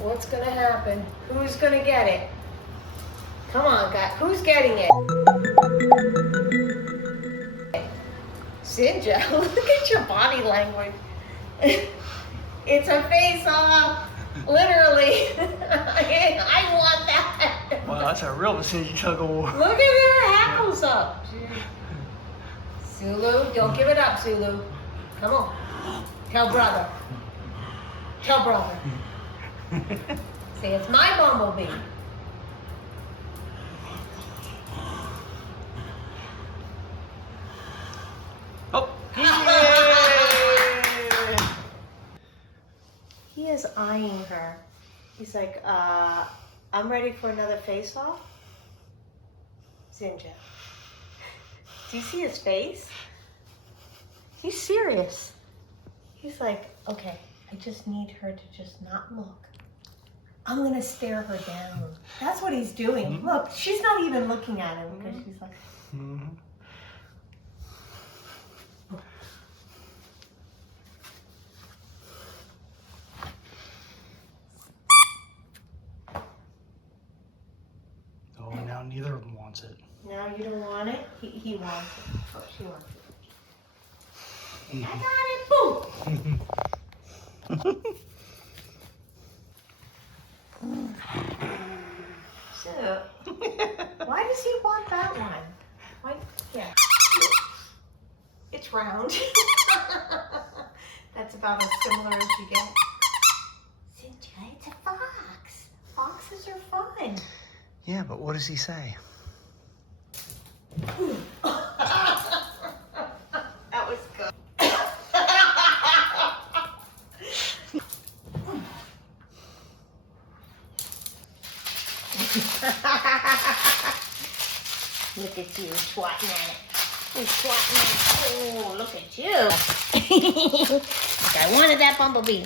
What's gonna happen? Who's gonna get it? Come on, guys. Who's getting it? Zinja, look at your body language. It's a face-off. Literally. I want that. Wow, that's a real Basenji Tug of War. Look at their hackles up. Zulu, don't give it up, Zulu. Come on. Tell brother. Tell brother. Say, it's my bumblebee. Oh! He is eyeing her. He's like, I'm ready for another face-off. Zinja. Do you see his face? He's serious. He's like, okay, I just need her to just not look. I'm gonna stare her down. That's what he's doing. Look, she's not even looking at him because she's like, Oh, now neither of them wants it. now you don't want it? He wants it. Oh, she wants it. I got it. Boom. So, why does he want that one? Why? Yeah. It's round. That's about as similar as you get. Zinja, it's a fox. Foxes are fun. Yeah, but what does he say? That was good. Look at you swatting at it. You're swatting at it. Oh, look at you. I wanted that bumblebee.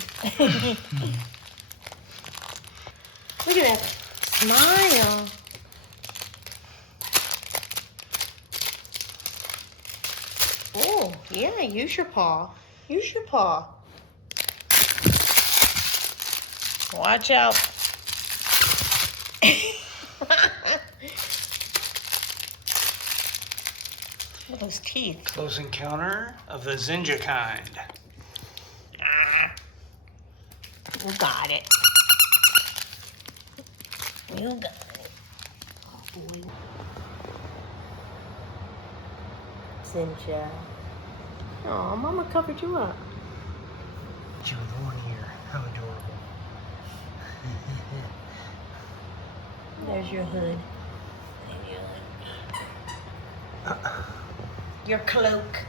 Look at that smile. Oh, yeah, use your paw. Use your paw. Watch out. Those teeth. Close encounter of the Zinja kind. You got it. You got it. Oh boy. Zinja. Oh, Mama covered you up. You with one ear. How adorable. There's your hood. Your cloak.